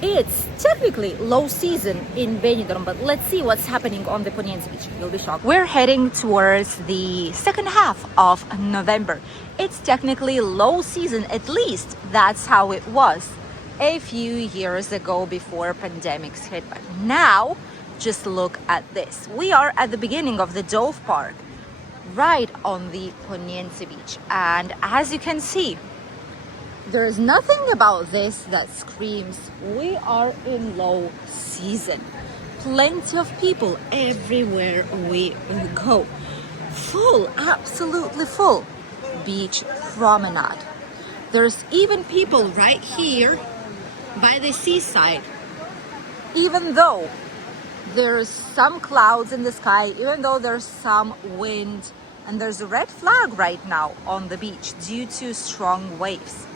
It's technically low season in Benidorm, but let's see what's happening on the Poniente beach. You'll be shocked. We're heading towards the second half of November. It's technically low season, at least that's how it was a few years ago before pandemics hit. But now, just look at this. We are at the beginning of the Dove Park, right on the Poniente beach. And as you can see, there's nothing about this that screams we are in low season. Plenty of people everywhere we go. Full, absolutely full beach promenade. There's even people right here by the seaside. Even though there's some clouds in the sky, even though there's some wind, and there's a red flag right now on the beach due to strong waves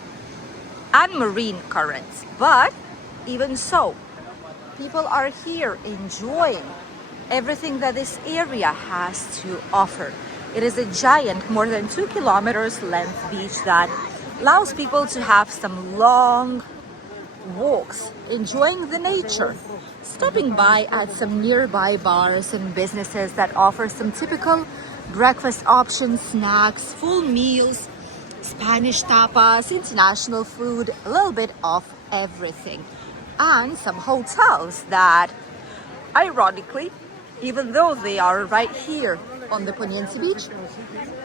and marine currents. But even so, people are here enjoying everything that this area has to offer. It is a giant, more than 2 kilometers length beach that allows people to have some long walks, enjoying the nature, stopping by at some nearby bars and businesses that offer some typical breakfast options, snacks, full meals, Spanish tapas, international food, a little bit of everything. And some hotels that, ironically, even though they are right here on the Poniente beach,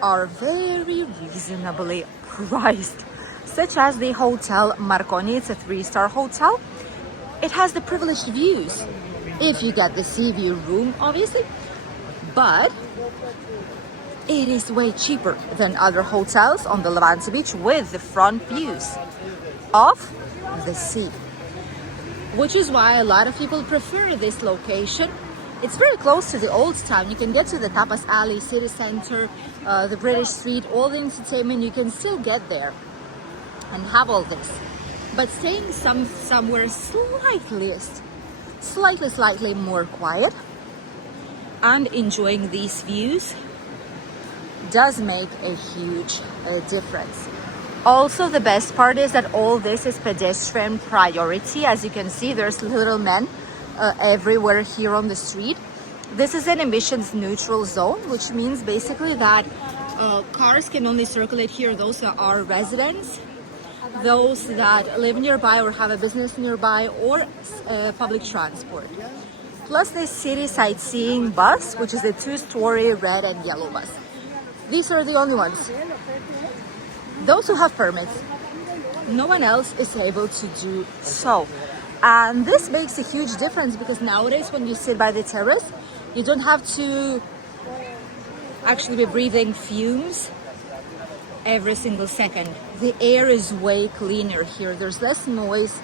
are very reasonably priced, such as the Hotel Marconi. It's a 3-star hotel. It has the privileged views if you get the sea view room, obviously, but it is way cheaper than other hotels on the Levante beach with the front views of the sea, which is why a lot of people prefer this location. It's very close to the old town. You can get to the Tapas Alley, city center, the British Street, all the entertainment. You can still get there and have all this, but staying somewhere slightly more quiet and enjoying these views does make a huge difference. Also, the best part is that all this is pedestrian priority. As you can see, there's little men everywhere here on the street. This is an emissions neutral zone, which means basically that cars can only circulate here, those that are residents, those that live nearby or have a business nearby, or public transport. Plus the city sightseeing bus, which is a 2-story red and yellow bus. These are the only ones. Those who have permits, no one else is able to do so. And this makes a huge difference because nowadays when you sit by the terrace, you don't have to actually be breathing fumes every single second. The air is way cleaner here. There's less noise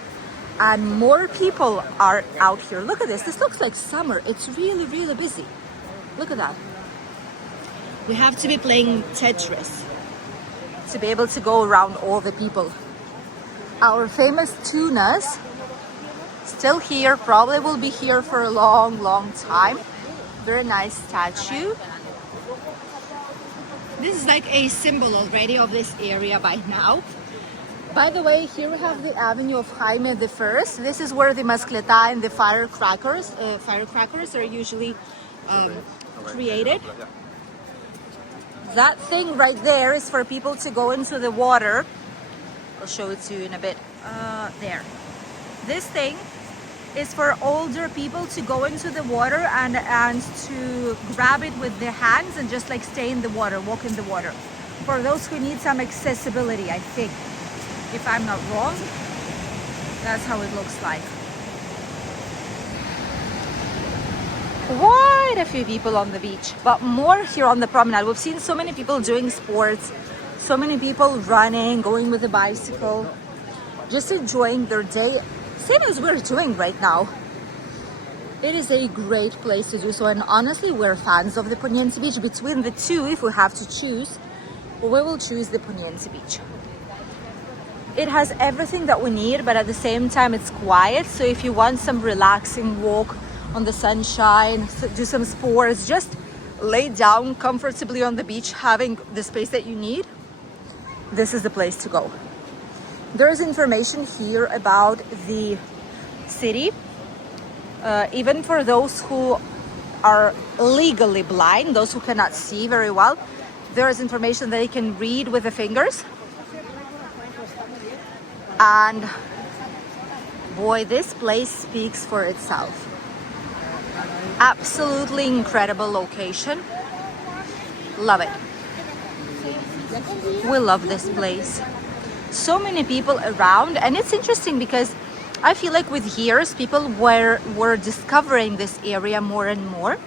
and more people are out here. Look at this. This looks like summer. It's really, really busy. Look at that. We have to be playing Tetris to be able to go around all the people. Our famous tunas, still here, probably will be here for a long, long time. Very nice statue. This is like a symbol already of this area by now. By the way, here we have the Avenue of Jaime I. This is where the mascleta and the firecrackers are usually created. That thing right there is for people to go into the water. I'll show it to you in a bit. There. This thing is for older people to go into the water and to grab it with their hands and just like stay in the water, walk in the water. For those who need some accessibility, I think. If I'm not wrong, that's how it looks like. Quite a few people on the beach, but more here on the promenade. We've seen so many people doing sports, so many people running, going with a bicycle, just enjoying their day, same as we're doing right now. It is a great place to do so, and honestly, we're fans of the Poniente beach. Between the two, if we have to choose, we will choose the Poniente beach. It has everything that we need, but at the same time, it's quiet. So if you want some relaxing walk on the sunshine, do some sports, just lay down comfortably on the beach, having the space that you need, this is the place to go. There is information here about the city. Even for those who are legally blind, those who cannot see very well, there is information that they can read with the fingers. And boy, this place speaks for itself. Absolutely incredible location. Love it. We love this place. So many people around, and it's interesting because I feel like with years people were discovering this area more and more.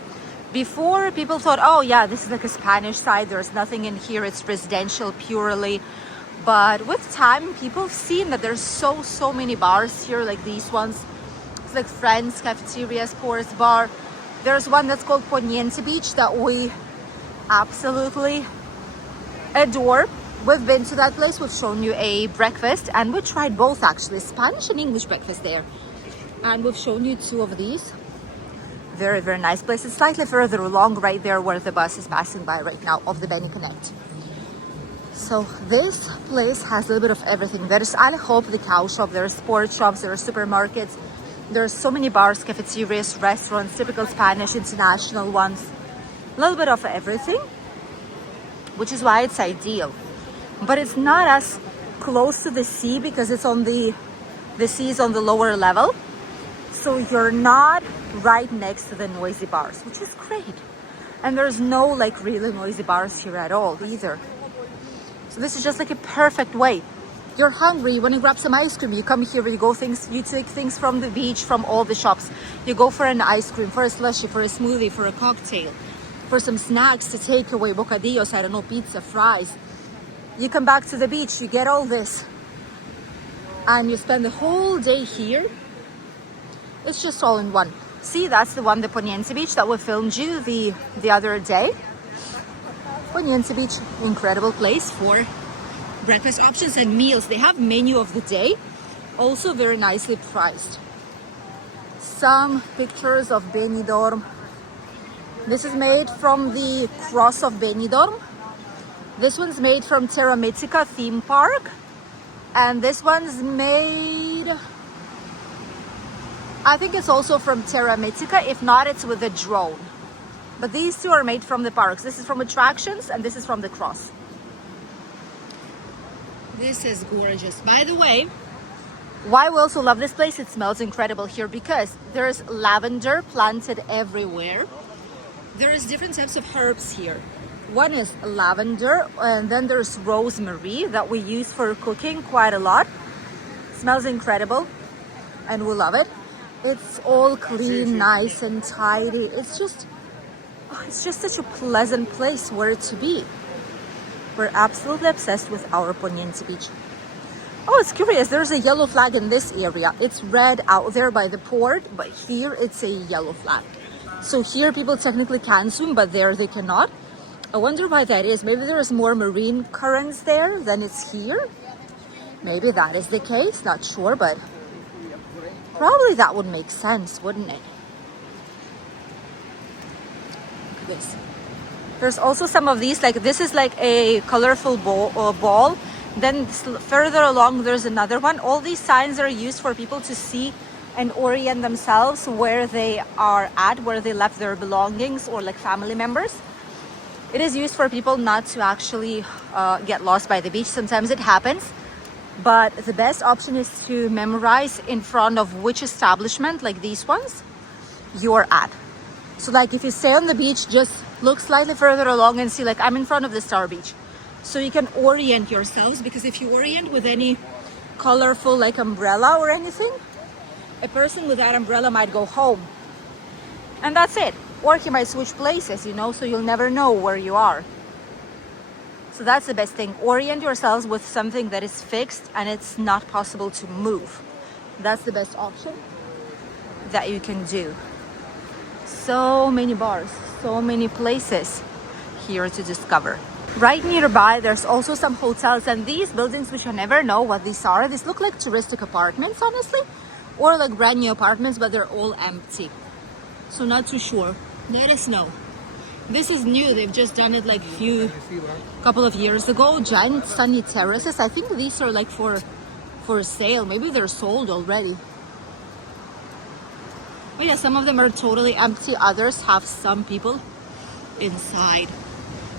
Before, people thought, oh yeah, this is like a Spanish side, there's nothing in here, it's residential purely. But with time, people have seen that there's so many bars here, like these ones. It's like Friends, cafeteria, sports bar. There's one that's called Poniente Beach that we absolutely adore. We've been to that place, we've shown you a breakfast, and we tried both actually, Spanish and English breakfast there. And we've shown you two of these. Very, very nice place. It's slightly further along right there where the bus is passing by right now of the Beni Connect. So this place has a little bit of everything. There's Al Hope, the cow shop, there are sports shops, there are supermarkets. There's so many bars, cafeterias, restaurants, typical Spanish, international ones. A little bit of everything, which is why it's ideal. But it's not as close to the sea because it's on the sea is on the lower level. So you're not right next to the noisy bars, which is great. And there's no like really noisy bars here at all either. So this is just like a perfect way. You're hungry, you want to grab some ice cream, you come here, you take things from the beach, from all the shops. You go for an ice cream, for a slushie, for a smoothie, for a cocktail, for some snacks to take away, bocadillos, I don't know, pizza, fries. You come back to the beach, you get all this, and you spend the whole day here. It's just all in one. See, that's the one, the Poniente Beach that we filmed you the other day. Poniente Beach, incredible place for breakfast options and meals. They have menu of the day, also very nicely priced. Some pictures of Benidorm. This is made from the cross of Benidorm. This one's made from Terra Mythica theme park. And this one's made, I think it's also from Terra Mythica. If not, it's with a drone. But these two are made from the parks. This is from attractions and this is from the cross. This is gorgeous. By the way, why we also love this place, it smells incredible here because there's lavender planted everywhere. There is different types of herbs here. One is lavender, and then there's rosemary that we use for cooking quite a lot. Smells incredible and we love it. It's all clean, nice and tidy. It's just such a pleasant place where to be. We're absolutely obsessed with our Poniente Beach. Oh, it's curious, there's a yellow flag in this area. It's red out there by the port, but here it's a yellow flag. So here people technically can swim, but there they cannot. I wonder why that is. Maybe there's more marine currents there than it's here. Maybe that is the case, not sure, but probably that would make sense, wouldn't it? Look at this. There's also some of these, like this is like a colorful ball. Then further along there's another one. All these signs are used for people to see and orient themselves where they are at, where they left their belongings or like family members. It is used for people not to actually get lost by the beach. Sometimes it happens, but the best option is to memorize in front of which establishment, like these ones, you're at. So like if you stay on the beach, just look slightly further along and see like I'm in front of the Star Beach. So you can orient yourselves, because if you orient with any colorful like umbrella or anything, a person with that umbrella might go home. And that's it. Or he might switch places, you know, so you'll never know where you are. So that's the best thing. Orient yourselves with something that is fixed and it's not possible to move. That's the best option that you can do. So many bars, so many places here to discover. Right nearby, there's also some hotels, and these buildings, which I never know what these are, these look like touristic apartments, honestly, or like brand new apartments, but they're all empty. So not too sure. Let us know. This is new. They've just done it like couple of years ago. Giant sunny terraces. I think these are like for sale. Maybe they're sold already. But yeah, some of them are totally empty. Others have some people inside.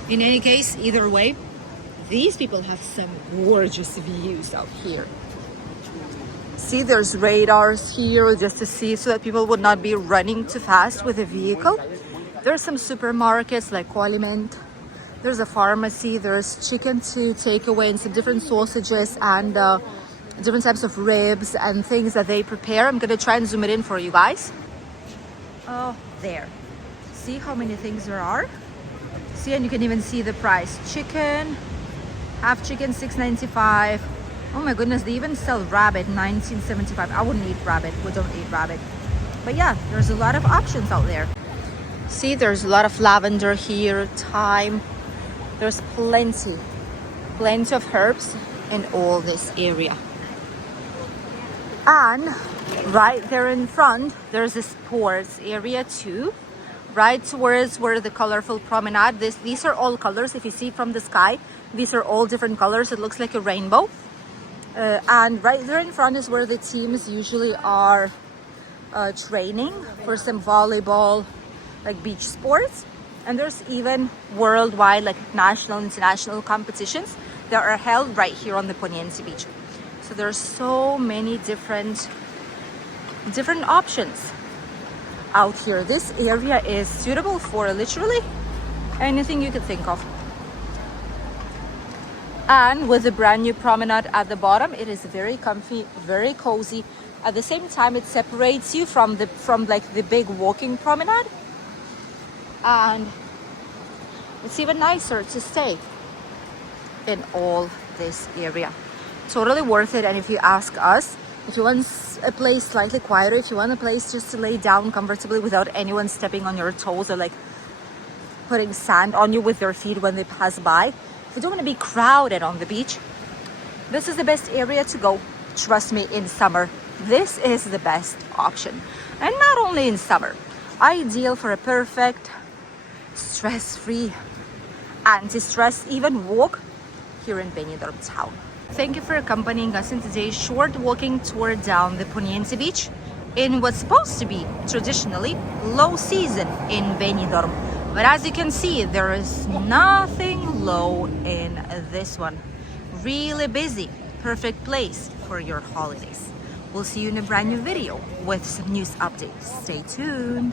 In any case, either way, these people have some gorgeous views out here. See, there's radars here just to see so that people would not be running too fast with a vehicle. There's some supermarkets like Qualiment. There's a pharmacy. There's chicken to take away and some different sausages and different types of ribs and things that they prepare. I'm gonna try and zoom it in for you guys. Oh, there. See how many things there are? See, and you can even see the price. Chicken, half chicken, $6.95. Oh my goodness, they even sell rabbit, $19.75. I wouldn't eat rabbit. We don't eat rabbit. But yeah, there's a lot of options out there. See, there's a lot of lavender here, thyme. There's plenty of herbs in all this area. And right there in front, there's a sports area too. Right towards where the colorful promenade. These are all colors. If you see from the sky, these are all different colors. It looks like a rainbow. And right there in front is where the teams usually are training for some volleyball, like beach sports. And there's even worldwide, like national, international competitions that are held right here on the Poniente beach. So there's so many different options out here. This area is suitable for literally anything you could think of. And with the brand new promenade at the bottom, it is very comfy, very cozy. At the same time, it separates you from like the big walking promenade. And it's even nicer to stay in all this area. Totally worth it. And if you ask us, if you want a place slightly quieter, if you want a place just to lay down comfortably without anyone stepping on your toes or like putting sand on you with their feet when they pass by, if you don't want to be crowded on the beach, this is the best area to go. Trust me, in summer, this is the best option. And not only in summer, ideal for a perfect, stress-free, anti-stress even walk here in Benidorm town. Thank you for accompanying us in today's short walking tour down the Poniente beach in what's supposed to be traditionally low season in Benidorm. But as you can see, there is nothing low in this one. Really busy, perfect place for your holidays. We'll see you in a brand new video with some news updates. Stay tuned.